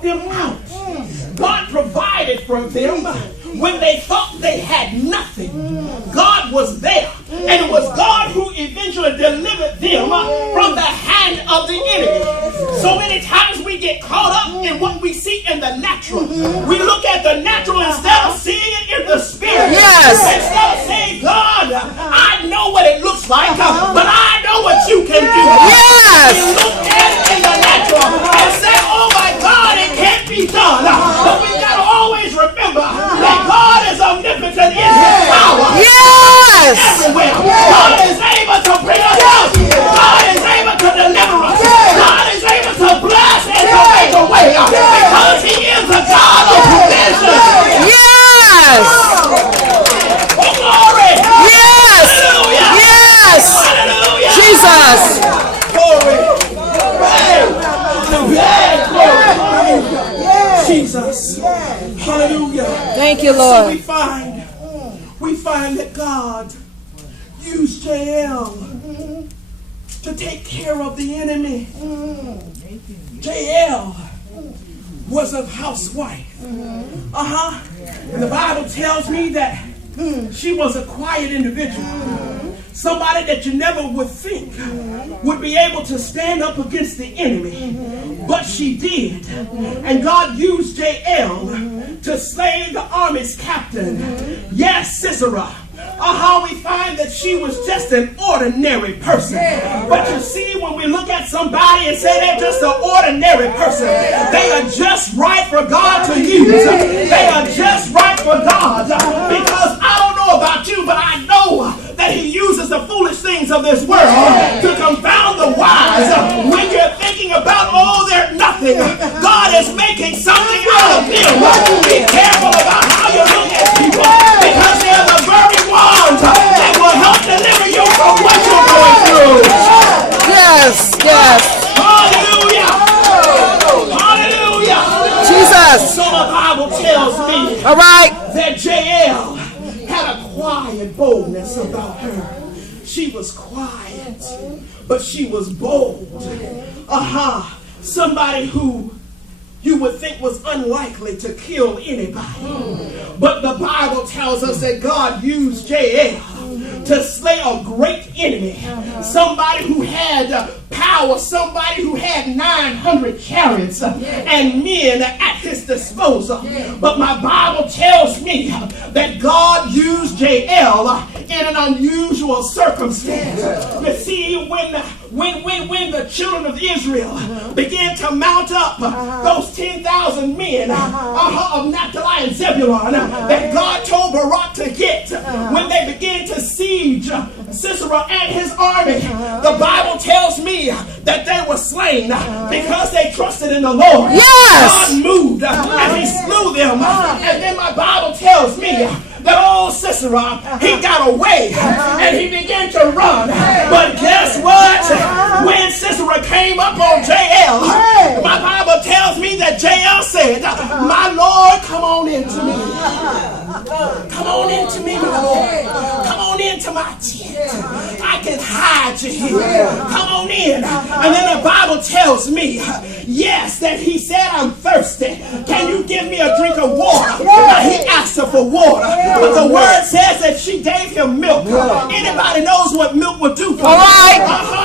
brought them out. God provided for them when they thought they had nothing. God was there, and it was God who eventually delivered them from the hand of the enemy. So many times we get caught up in what we see in the natural. We look at the natural instead of seeing it in the spirit. Instead of saying, God, I know what it looks like, but I know what you can do. We look at it in the natural and say, oh my God, it can't be done. But we got to always remember that God is omnipotent in his power. Everywhere. God is able to bring us out. God is able to deliver us. God is able to bless and to make a way. Because he is a God of provision. Oh, glory. Hallelujah. Hallelujah. Jesus. Glory. Jesus. Hallelujah. Thank you, So Lord. we find that God used Jael to take care of the enemy. Jael was a housewife. And the Bible tells me that she was a quiet individual. Somebody that you never would think would be able to stand up against the enemy. But she did. And God used Jael to slay the army's captain. Yes, Sisera. We find that she was just an ordinary person. But you see, when we look at somebody and say they're just an ordinary person, they are just right for God to use. They are just right for God. Because I don't know about you, but I know that he uses the foolish things of this world to confound the wise. When you're thinking about, oh, they're nothing, God is making something out of them. Be careful about how you look at people, because they're the very ones that will help deliver you from what you're going through. Hallelujah. Hallelujah. Jesus. So the Bible tells me that Jael had a quiet boldness about her. She was quiet, but she was bold. Somebody who you would think was unlikely to kill anybody. But the Bible tells us that God used Jael to slay a great enemy. Somebody who had power, somebody who had 900 chariots and men at his disposal. But my Bible tells me that God used Jael in an unusual circumstance. You see, when the children of Israel began to mount up those 10,000 men of Naphtali and Zebulun that God told Barak to get, when they began to siege Sisera and his army, the Bible tells me that they were slain because they trusted in the Lord. God moved and he slew them. And then my Bible tells me that old Sisera, he got away and he began to run. But guess what? When Sisera came up on Jael, my Bible tells me that Jael said, my Lord, come on into me. Come on into me, my Lord. Come on into my tent. I can hide you here. Come on in. And then the Bible tells me, yes, that he said, I'm thirsty. Can you give me a drink of water? Now, he asked her for water. But the word says that she gave him milk. Anybody knows what milk will do for you?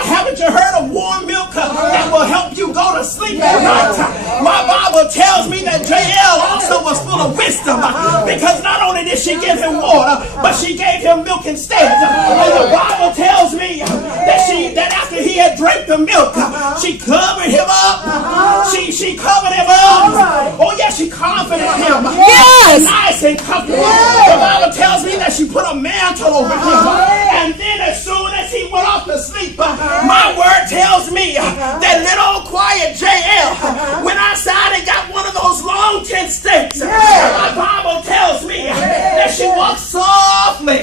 Haven't you heard of warm milk that will help you go to sleep at night? My Bible tells me that Jael also was full of wisdom, because not only did she give him water, but she gave him milk instead. And the Bible tells me that after he had drank the milk, she covered him up. She covered him up. Oh yes, she comforted him. Nice and comfortable. The Bible tells me that she put a mantle over him. And then as soon as he went off to sleep, my word tells me that little quiet Jael went outside and got one of those long tent stakes. My Bible tells me that she walked softly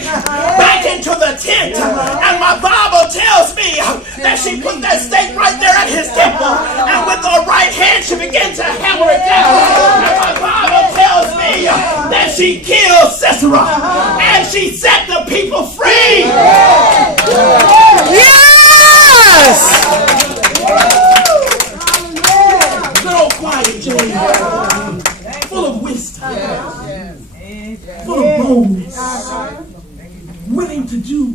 back into the tent. And my Bible tells me that she put that stake right there at his temple. And with her right hand, she began to hammer it down. And my Bible tells me that she killed Sisera and she set the people free. Little quiet, James. Full of wisdom. Full of boldness. Willing to do